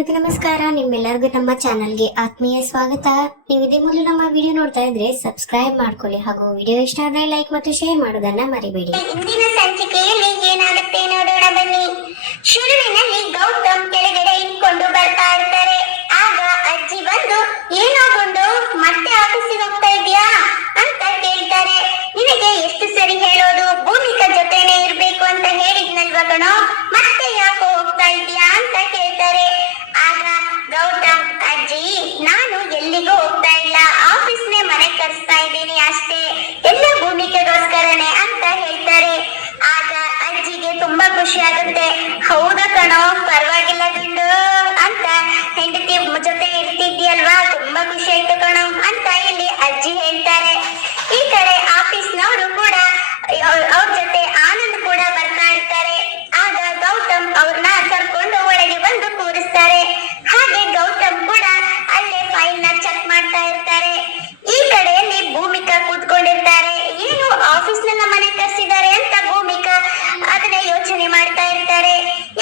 ಎಲ್ಲರಿಗೂ ನಮಸ್ಕಾರ. ನಿಮ್ಮೆಲ್ಲರಿಗೂ ನಮ್ಮ ಚಾನಲ್ಗೆ ಆತ್ಮೀಯ ಸ್ವಾಗತ. ನೀವು ಇದೇ ಮೊದಲು ನಮ್ಮ ವಿಡಿಯೋ ನೋಡ್ತಾ ಇದ್ರೆ ಸಬ್ಸ್ಕ್ರೈಬ್ ಮಾಡ್ಕೊಳ್ಳಿ ಹಾಗೂ ವಿಡಿಯೋ ಇಷ್ಟ ಆದ್ರೆ ಲೈಕ್ ಮತ್ತು ಶೇರ್ ಮಾಡೋದನ್ನ ಮರಿಬೇಡಿ. ಇಂದಿನ ಸಂಚಿಕೆಯಲ್ಲಿ ಏನಾಗುತ್ತೆ ನೋಡೋಣ ಬನ್ನಿ. ಶುರುವಿನಲ್ಲಿ ಗೌತಮ್ ಕೆಳಗಡೆ ಖುಷಿ ಆಗುತ್ತೆ ಹೌದಾ ಕಣೋ? ಪರವಾಗಿಲ್ಲ ಗಂಡು ಅಂತ. ಹೆಂಡತಿ ಜೊತೆ ಇರ್ತಿದ್ಯಲ್ವಾ? ತುಂಬಾ ಖುಷಿ ಆಯ್ತು ಕಣೋ ಅಂತ ಇಲ್ಲಿ ಅಜ್ಜಿ ಹೇಳ್ತಾರೆ. ಈ ಕಡೆ ಆಫೀಸ್ ನವರು ಕೂಡ, ಅವ್ರ ಜೊತೆ ಆನಂದ್ ಕೂಡ ಬರ್ತಾ ಇರ್ತಾರೆ. ಆಗ ಗೌತಮ್ ಅವ್ರನ್ನ ಕರ್ಕೊಂಡು ಒಳಗೆ ಬಂದು ಕೂರಿಸ್ತಾರೆ. ಹಾಗೆ ಗೌತಮ್ ಕೂಡ ಅಲ್ಲೇ ಫೈಲ್ನ ಚೆಕ್ ಮಾಡ್ತಾ ಇರ್ತಾರೆ. ಈ ಕಡೆಯಲ್ಲಿ ಭೂಮಿಕಾ ಕೂತ್ಕೊಂಡಿರ್ತಾರೆ. ಏನು ಆಫೀಸ್ ನನ್ನ ಮನೆ ಕರ್ಸಿದ್ದಾರೆ ಅಂತ ಭೂಮಿಕಾ ಅದನ್ನೇ ಯೋಚನೆ ಮಾಡ್ತಾ ಇರ್ತಾರೆ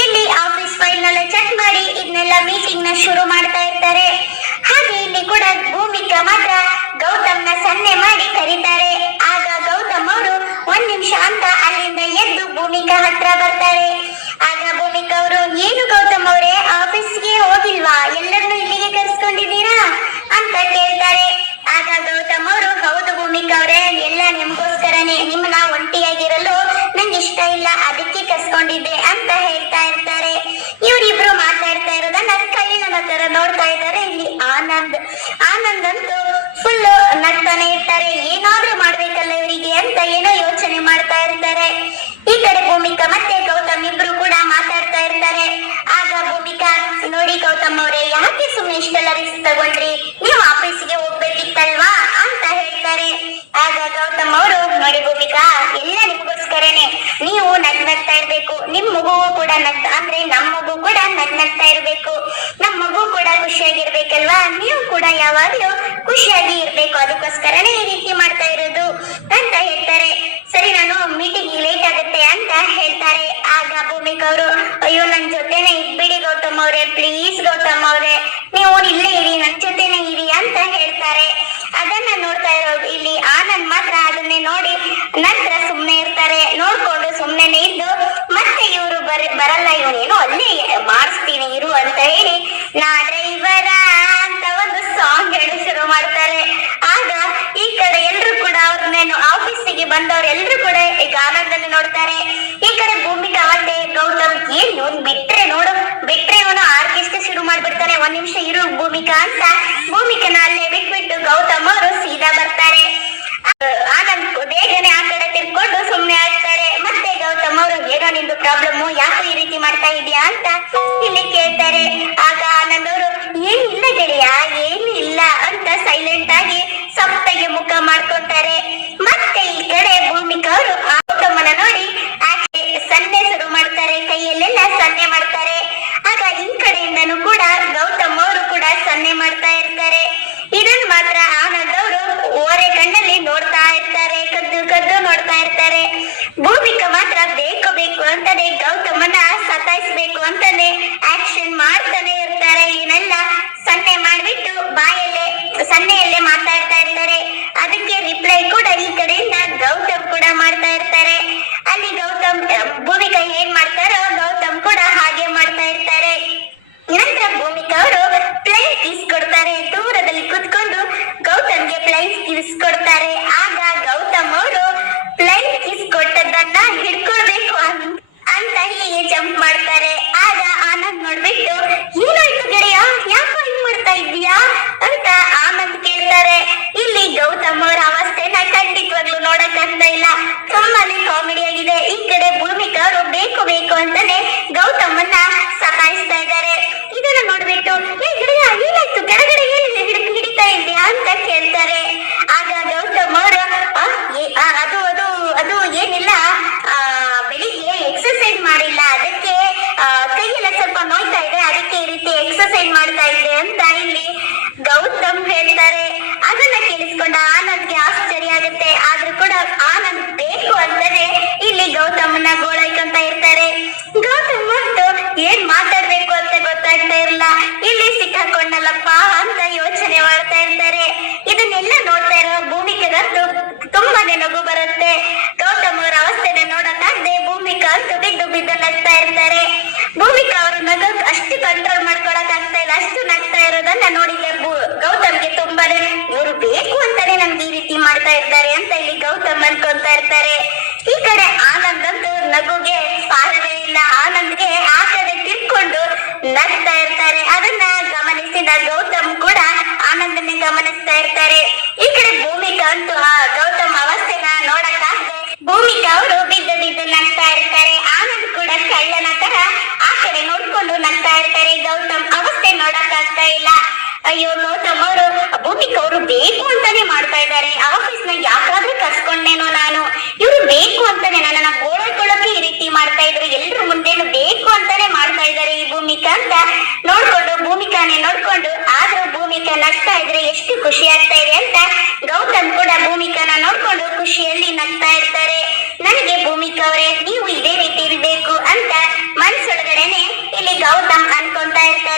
ಇಲ್ಲಿ ಆಫೀಸ್ ಫೈಲ್ ನೆಲ್ಲ ಚೆಕ್ ಇದನ್ನೆಲ್ಲ ಮೀಟಿಂಗ್ನ ಶುರು ಮಾಡ್ತಾ ಇರ್ತಾರೆ. ಹಾಗೆ ಇಲ್ಲಿ ಕೂಡ ಭೂಮಿಕಾ ಮಾತ್ರ ಗೌತಮ್ನ ಸನ್ನೆ ಮಾಡಿ ಕರೀತಾರೆ. ಆಗ ಗೌತಮ್ ಅವರು ಒಂದ್ ನಿಮಿಷ ಅಂತ ಅಲ್ಲಿಂದ ಎದ್ದು ಭೂಮಿಕಾ ಹತ್ರ ಬರ್ತಾರೆ. ಆಗ ಭೂಮಿಕಾ ಅವರು, ಏನು ಗೌತಮ್ ಅವರೇ, ಆಫೀಸ್ಗೆ ಹೋಗಿಲ್ವಾ? ಎಲ್ಲರನ್ನು ಇಲ್ಲಿಗೆ ಕರೆಸ್ಕೊಂಡಿದ್ದೀರಾ? ಅಂತ ಕೇಳ್ತಾರೆ. ಆಗ ಗೌತಮ್ ಅವರು, ಹೌದು ಭೂಮಿಕಾ ಅವರೇ, ಎಲ್ಲ ನಿಮ್ಗೋಸ್ಕರನೇ. ನಿಮ್ಮನ್ನ ಒಂಟಿಯಾಗಿರಲು ನಂಗೆ ಇಷ್ಟ ಇಲ್ಲ. ಅದಕ್ಕೆ ಕರ್ಸ್ಕೊಂಡಿದ್ದೆ, ಅಂತ ಹೇಳ್ತಾ ನೋಡ್ತಾ ಇದ್ದಾರೆ ಇಲ್ಲಿ ಆನಂದ್. ಆನಂದ್ ಅಂತೂ ಫುಲ್ ನಗ್ತಾನೆ ಇರ್ತಾರೆ. ಏನಾದ್ರೂ ಮಾಡ್ಬೇಕಲ್ಲ ಇವರಿಗೆ ಅಂತ ಏನೋ ಯೋಚನೆ ಮಾಡ್ತಾ ಇರ್ತಾರೆ. ಈ ಕಡೆ ಭೂಮಿಕಾ ಮತ್ತೆ ಗೌತಮ್ ಇಬ್ರು ಕೂಡ ಮಾತಾಡ್ತಾ ಇರ್ತಾರೆ. ಆಗ ಭೂಮಿಕಾ, ನೋಡಿ ಗೌತಮ್ ಅವರೇ, ಯಾಕೆ ಸುಮ್ಮನೆ ಇಷ್ಟೆಲ್ಲ ರಿಸ್ಕ್ ತಗೊಂಡ್ರಿ? ನೀವು ಆಫೀಸ್ಗೆ ಹೋಗ್ಬೇಕಿತ್ತಲ್ವಾ ಅಂತ ಹೇಳ್ತಾರೆ. ಆಗ ಗೌತಮ್ ಅವರು, ನೋಡಿ ಭೂಮಿಕಾ ಎಲ್ಲ ನಿಮ್ಗೋಸ್ಕರನೇ ನೀವು ನಗ್ ನಗ್ತಾ ಇರ್ಬೇಕು. ನಿಮ್ ಕೂಡ ನಗ್, ಅಂದ್ರೆ ನಮ್ ಮಗು ಕೂಡ ನಗ್, ನಗ್ತಾ ಇರ್ಬೇಕು. ನಮ್ ಮಗು ಕೂಡ ಖುಷಿಯಾಗಿರ್ಬೇಕಲ್ವಾ? ನೀವು ಕೂಡ ಯಾವಾಗ್ಲೂ ಖುಷಿಯಾಗಿ ಇರ್ಬೇಕು. ಅದಕ್ಕೋಸ್ಕರನೇ ಈ ರೀತಿ ಮಾಡ್ತಾ ಇರೋದು ಅಂತ ಹೇಳ್ತಾರೆ. ಸರಿ, ನಾನು ಮೀಟಿಂಗ್ ಲೇಟ್ ಆಗುತ್ತೆ ಅಂತ ಹೇಳ್ತಾರೆ. ಆಗ ಭೂಮಿಕ್ ಅವರು, ಅಯ್ಯೋ, ನನ್ ಜೊತೆನೆ ಇದ್ಬಿಡಿ ಗೌತಮ್ ಅವ್ರೆ. ಪ್ಲೀಸ್ ಗೌತಮ್ ಅವ್ರೆ. ನೀವು ಇಲ್ಲೇ ಇರಿ. ನನ್ ಜೊತೆನೆ ಇರಿ ಅಂತ ಹೇಳ್ತಾರೆ. ಅದನ್ನ ನೋಡ್ತಾ ಇರೋ ಇಲ್ಲಿ ಆನಂದ್ ಮಾತ್ರ. ಅದನ್ನೇ ನೋಡಿ ನಂತರ ಸುಮ್ನೆ ಇರ್ತಾರೆ ನೋಡ್ಕೊಂಡು ಸುಮ್ನೆನೆ ಇದ್ದು ಮತ್ತೆ ಇವರು ಬರ ಬರಲ್ಲ ಇವನೇನು ಅಲ್ಲೇ ಮಾಡಿಸ್ತೀನಿ ಇರು ಅಂತ ಹೇಳಿ ನಾ ಅಂತ ಒಂದು ಸಾಂಗ್ ಹೇಳಿ ಶುರು ಮಾಡ್ತಾರೆ. ಆಗ ಈ ಕಡೆ ಎಲ್ರು ಕೂಡ ಅವ್ರನ್ನೇನು ಆಫೀಸಿಗೆ ಬಂದವ್ರು ಎಲ್ರು ಕೂಡ ಈ ಗಾನದಲ್ಲಿ ನೋಡ್ತಾರೆ. ಈ ಕಡೆ ಭೂಮಿಕಾ ಮತ್ತೆ ಗೌತಮ್ ಏನ್ ಬಿಟ್ರೆ ನೋಡು. ಬಿಟ್ರೆ ಇವನು ಆರ್ಕೆಸ್ಟ್ರಾ ಶುರು ಮಾಡ್ಬಿಡ್ತಾನೆ. ಒಂದ್ ನಿಮಿಷ ಇರು ಭೂಮಿಕಾ ಅಂತ. ಭೂಮಿಕನ ಅಲ್ಲೇ ಬಿಟ್ಬಿಟ್ಟು ಗೌತಮ್ ಅವರು ಸೀದಾ ಬರ್ತಾರೆ. ಆನಂದ್ ಬೇಗನೆ ಆ ಕಡೆ ತಿರ್ಕೊಂಡು ಸುಮ್ನೆ ಆಗ್ತಾರೆ. ಮತ್ತೆ ಗೌತಮ್ ಅವರು, ಏನೋ ನಿಂದು ಪ್ರಾಬ್ಲಮ್ ಯಾಕೆ ಈ ರೀತಿ ಮಾಡ್ತಾ ಇದೀಯಾ? ಅಂತ ಇಲ್ಲಿ ಕೇಳ್ತಾರೆ ಆಗ ಆನಂದವರು ಏನಿಲ್ಲ ಗೆಳೆಯ, ಏನು ಇಲ್ಲ ಅಂತ ಸೈಲೆಂಟ್ ಆಗಿ ಸಪ್ಪಗೆ ಮುಖ ಮಾಡ್ಕೊತಾರೆ. ಮತ್ತೆ ಈ ಕಡೆ ಭೂಮಿಕಾ ಅವರು ಆಗಮನ ನೋಡಿ, ಆಕೆ ಸನ್ನೆ ಶುರು ಮಾಡ್ತಾರೆ, ಕೈಯಲ್ಲೆಲ್ಲ ಸನ್ನೆ ಮಾಡ್ತಾರೆ. ಆಗ ಈ ಕಡೆಯಿಂದನು ಕೂಡ ಗೌತಮ್ ಅವರು ಕೂಡ ಸನ್ನೆ ಮಾಡ್ತಾ ಇರ್ತಾರೆ. ಇದನ್ ಮಾತ್ರ ಆನಂದ್ ಅವರು ಓರೆ ಕಣ್ಣಲ್ಲಿ ನೋಡ್ತಾ ಇರ್ತಾರೆ, ಕದ್ದು ಕದ್ದು ನೋಡ್ತಾ ಇರ್ತಾರೆ. ಭೂಮಿಕಾ ಮಾತ್ರ ಬೇಕು ಬೇಕು ಅಂತಾನೆ ಗೌತಮನ ಸತಾಯಿಸ್ಬೇಕು ಅಂತಾನೆ ಆಕ್ಷನ್ ಮಾಡ್ತಾನೆ ಇರ್ತಾರೆ ಇವನ್ನೆಲ್ಲ ಸನ್ನೆ ಮಾಡ್ಬಿಟ್ಟು ಬಾಯಲ್ಲೇ ಸನ್ನೆಯಲ್ಲೇ ಮಾತಾಡ್ತಾ ಇರ್ತಾರೆ ಕೂಡ ಈ ಕಡೆಯಿಂದ ಗೌತಮ್ ಕೂಡ ಮಾಡ್ತಾ ಇರ್ತಾರೆ. ಅಲ್ಲಿ ಗೌತಮ್ ಭೂಮಿಕಾ ಏನ್ ಮಾಡ್ತಾರೋ ಗೌತಮ್ ಕೂಡ ಹಾಗೆ ಮಾಡ್ತಾ ಇರ್ತಾರೆ. ನಂತರ ಭೂಮಿಕಾ ಅವರು ಪ್ಲೈನ್ ಇಸ್ಕೊಡ್ತಾರೆ. ದೂರದಲ್ಲಿ ಕುತ್ಕೊಂಡು ಗೌತಮ್ಗೆ ಪ್ಲೈನ್ ಇಸ್ಕೊಡ್ತಾರೆ. ಆಗ ಗೌತಮ್ ಅವರು ಪ್ಲೈನ್ ಕಿಸ್ ಕೊಟ್ಟದನ್ನ ಹಿಡ್ಕೊಳ್ಬೇಕು ಅಂತ ಹೀಗೆ ಜಂಪ್ ಮಾಡ್ತಾರೆ. ಆಗ ಆನಂದ್ ನೋಡ್ಬಿಟ್ಟು ಏನಾಯ್ತು ಗೆಳೆಯ? ಮಾಡ್ತಾ ಇದೀಯಾ ಅಂತ ಆನಂದ್ ಕೇಳ್ತಾರೆ. ಇಲ್ಲಿ ಗೌತಮ್ ಅವರ ಅವಸ್ಥೆನ ಖಂಡಿತವಾಗ್ಲೂ ನೋಡಕ್ ಅಂತ ಇಲ್ಲ. ತುಂಬಾನೇ ಕಾಮಿಡಿ ಆಗಿದೆ. ಈ ಕಡೆ ಭೂಮಿಕಾ ಅವರು ಬೇಕು ಬೇಕು ಅಂತಾನೆ ಗೌತಮನ್ನ ಸತಾಯಿಸ್ತಾ ಇದ್ದಾರೆ. ಇದನ್ನ ನೋಡ್ಬಿಟ್ಟು, ಏ ಗೆಳೆಯ ಮಾಡ್ತಾ ಇದ್ದೆ ಅಂತ ಇಲ್ಲಿ ಗೌತಮ್ ಹೇಳ್ತಾರೆ. ಅದನ್ನ ಕೇಳಿಸ್ಕೊಂಡ ಆನಂದ್ಗೆ ಆಶ್ಚರ್ಯ ಆಗುತ್ತೆ. ಆದ್ರೂ ಕೂಡ ಆನಂದ್ ಬೇಕು ಅಂತಾನೆ ಇಲ್ಲಿ ಗೌತಮ್ನ ಗೋಳೈಕೊಂತ ಇರ್ತಾರೆ. ಗೌತಮ್ ಮತ್ತು ಏನ್ ಮಾತಾಡ್ಬೇಕು ಅಂತ ಗೊತ್ತಾಗ್ತಾ ಇರಲ್ಲ. ಇಲ್ಲಿ ಸಿಕ್ಕಾಕೊಂಡಲ್ಲಪ್ಪ ಅಂತ ಯೋಚನೆ ಮಾಡ್ತಾ ಇರ್ತಾರೆ. ಇದನ್ನೆಲ್ಲ ನೋಡ್ತಾ ಇರೋ ಭೂಮಿಕೆಗಂತೂ ತುಂಬಾನೇ ನಗು ಬರುತ್ತೆ. ಗೌತಮ್ ಅವರ ಅವಸ್ಥೆನ ನೋಡಕ್ಕಾಗದೆ ಭೂಮಿಕಾ ಅಂತೂ ಬಿದ್ದು ಬಿದ್ದು ನಗ್ತಾ ಇರ್ತಾರೆ. ಭೂಮಿಕಾ ಅವರು ನಗಕ್ ಅಷ್ಟು ಕಂಟ್ರೋಲ್ ಅಷ್ಟು ನಗ್ತಾ ಇರೋದನ್ನ ನೋಡಿದ್ರೆ ಗೌತಮ್ಗೆ ತುಂಬಾನೇ ಇವರು ಬೇಕು ಅಂತಾನೆ ನಮ್ಗೆ ಈ ರೀತಿ ಮಾಡ್ತಾ ಇರ್ತಾರೆ ಅಂತ ಇಲ್ಲಿ ಗೌತಮ್ ಅನ್ಕೊಂತ ಇರ್ತಾರೆ. ಈ ಕಡೆ ಆನಂದ್ ಅಂತೂ ನಗುಗೆ ಪಾರವೇ ಇಲ್ಲ. ಆನಂದ್ಗೆ ಆ ಕಡೆ ತಿರ್ಕೊಂಡು ನಗ್ತಾ ಇರ್ತಾರೆ. ಅದನ್ನ ಗಮನಿಸಿದ ಗೌತಮ್ ಕೂಡ ಆನಂದನ್ನ ಗಮನಿಸ್ತಾ ಇರ್ತಾರೆ. ಈ ಕಡೆ ಭೂಮಿಕಾ ಅಂತೂ, ಆ, ಗೌತಮ್ ಅವಸ್ಥೆನ ನೋಡಕ್ಕಾಗದೆ ಭೂಮಿಕಾ ಅವರು ಬಿದ್ದ ಬಿದ್ದು ನಗ್ತಾ ಇರ್ತಾರೆ. ಆನಂದ್ ಕೂಡ ಕಳ್ಳನ ತರ ಆ ಕಡೆ ನೋಡ್ಕೊಂಡು ನಗ್ತಾ ಅಯ್ಯೋ ಗೌತಮ್ ಅವರು ಭೂಮಿಕಾ ಅವರು ಬೇಕು ಅಂತಾನೆ ಮಾಡ್ತಾ ಇದ್ದಾರೆ. ಆಫೀಸ್ನ ಯಾಕಾದ್ರೂ ಕಸ್ಕೊಂಡೇನೋ ನಾನು. ಇವರು ಬೇಕು ಅಂತಾನೆ ನನ್ನ ಗೋಳಕೊಳ್ಳೋಕೆ ಈ ರೀತಿ ಮಾಡ್ತಾ ಇದ್ರು. ಎಲ್ರು ಮುಂದೆನು ಬೇಕು ಅಂತಾನೆ ಮಾಡ್ತಾ ಇದ್ದಾರೆ ಈ ಭೂಮಿಕಾ ಅಂತ ನೋಡ್ಕೊಂಡು, ಭೂಮಿಕಾನೆ ನೋಡ್ಕೊಂಡು, ಆದ್ರೂ ಭೂಮಿಕಾ ನಗ್ತಾ ಇದ್ರೆ ಎಷ್ಟು ಖುಷಿ ಆಗ್ತಾ ಇದೆ ಅಂತ ಗೌತಮ್ ಕೂಡ ಭೂಮಿಕಾನ ನೋಡ್ಕೊಂಡು ಖುಷಿಯಲ್ಲಿ ನಗ್ತಾ ಇರ್ತಾರೆ. ನನಗೆ ಭೂಮಿಕಾ ಅವರೇ, ನೀವು ಇದೇ ರೀತಿ ಇರ್ಬೇಕು ಅಂತ ಮನ್ಸೊಳಗಡೆನೆ ಇಲ್ಲಿ ಗೌತಮ್ ಅನ್ಕೊಂತಾ ಇರ್ತಾರೆ.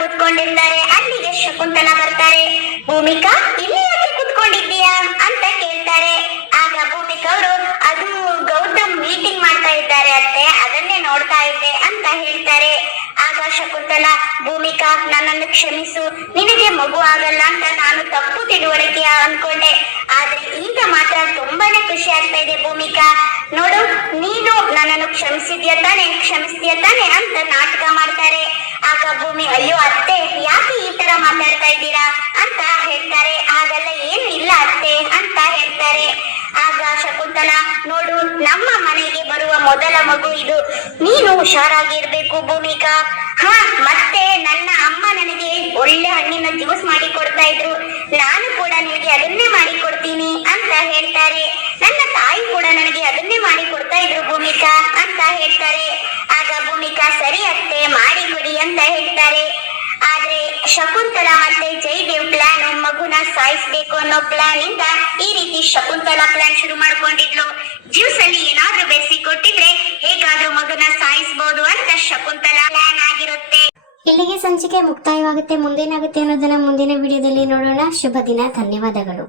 ಕುತ್ಕೊಂಡಿರ್ತಾರೆ ಅಲ್ಲಿಗೆ ಶಕುಂತಲ ಬರ್ತಾರೆ. ಭೂಮಿಕಾ, ಇಲ್ಲಿ ಯಾಕೆ ಕುತ್ಕೊಂಡಿದ್ದೀಯಾ ಅಂತ ಕೇಳ್ತಾರೆ. ಆಗ ಭೂಮಿಕಾ ಅವರು, ಅದು ಗೌತಮ್ ಮೀಟಿಂಗ್ ಮಾಡ್ತಾ ಇದ್ದಾರೆ ಅತ್ತೆ, ಅದನ್ನೇ ನೋಡ್ತಾ ಇದ್ದೆ ಅಂತ ಹೇಳ್ತಾರೆ. ಆಗ ಶಕುಂತಲ, ಭೂಮಿಕಾ, ನನ್ನನ್ನು ಕ್ಷಮಿಸು. ನಿನಗೆ ಮಗು ಆಗಲ್ಲ ಅಂತ ನಾನು ತಪ್ಪು ತಿಳುವಳಿಕೆ ಅನ್ಕೊಂಡೆ. ಆದ್ರೆ ಈಗ ಮಾತ್ರ ತುಂಬಾನೇ ಖುಷಿ ಆಗ್ತಾ ಇದೆ ಭೂಮಿಕಾ. ನೋಡು, ನೀನು ನನ್ನನ್ನು ಕ್ಷಮಿಸಿದ್ಯಾ ತಾನೆ? ಕ್ಷಮಿಸ್ತೀಯ ತಾನೆ? ಅಂತ ನಾಟಕ ಮಾಡ್ತಾರೆ. ಆಗ ಭೂಮಿ, ಅಯ್ಯೋ ಅತ್ತೆ, ಯಾಕೆ ಈ ತರ ಮಾತಾಡ್ತಾ ಇದ್ದೀರಾ? ಅಂತ ಹೇಳ್ತಾರೆ. ಹಾಗಲ್ಲ, ಏನು ಇಲ್ಲ ಅತ್ತೆ, ಅಂತ ಹೇಳ್ತಾರೆ. ಆಗ ಶಕುಂತಲ, ನೋಡು, ನಮ್ಮ ಮನೆಗೆ ಬರುವ ಮೊದಲ ಮಗು ಇದು. ನೀನು ಹುಷಾರಾಗಿರ್ಬೇಕು ಭೂಮಿಕಾ. ಹಾ, ಮತ್ತೆ ನನ್ನ ಅಮ್ಮ ನನಗೆ ಒಳ್ಳೆ ಹಣ್ಣಿನ ಜ್ಯೂಸ್ ಮಾಡಿ ಕೊಡ್ತಾ ಇದ್ರು. ನಾನು ಕೂಡ ನಿನಗೆ ಅದನ್ನೇ ಮಾಡಿ ಕೊಡ್ತೀನಿ, ಅಂತ ಹೇಳ್ತಾರೆ. ನನ್ನ ತಾಯಿ ಕೂಡ ನನಗೆ ಅದನ್ನೇ ಮಾಡಿ ಕೊಡ್ತಾ ಇದ್ರು ಭೂಮಿಕಾ, ಅಂತ ಹೇಳ್ತಾರೆ. ಆಗ ಭೂಮಿಕಾ, ಸರಿ ಅತ್ತೆ, ಮಾಡಿ ಕೊಡಿ ಅಂತ ಹೇಳ್ತಾರೆ. ಆದ್ರೆ ಶಕುಂತಲ ಮತ್ತೆ ಜಯದೇವ್ ಪ್ಲಾನ್ ಮಗುನ ಸಾಯಿಸ್ಬೇಕು ಅನ್ನೋ ಪ್ಲಾನ್ ಇಂದ ಈ ರೀತಿ ಶಕುಂತಲ ಪ್ಲಾನ್ ಶುರು ಮಾಡ್ಕೊಂಡಿದ್ಲು. ಜ್ಯೂಸ್ ಅಲ್ಲಿ ಏನಾದ್ರೂ ಬೆಸಿ ಕೊಟ್ಟಿದ್ರೆ ಹೇಗಾದ್ರೂ ಮಗುನ ಸಾಯಿಸಬಹುದು ಅಂತ ಶಕುಂತಲ ಪ್ಲಾನ್ ಆಗಿರುತ್ತೆ. ಇಲ್ಲಿಗೆ ಸಂಚಿಕೆ ಮುಕ್ತಾಯವಾಗುತ್ತೆ. ಮುಂದೇನಾಗುತ್ತೆ ಅನ್ನೋದನ್ನ ಮುಂದಿನ ವಿಡಿಯೋದಲ್ಲಿ ನೋಡೋಣ. ಶುಭ ದಿನ, ಧನ್ಯವಾದಗಳು.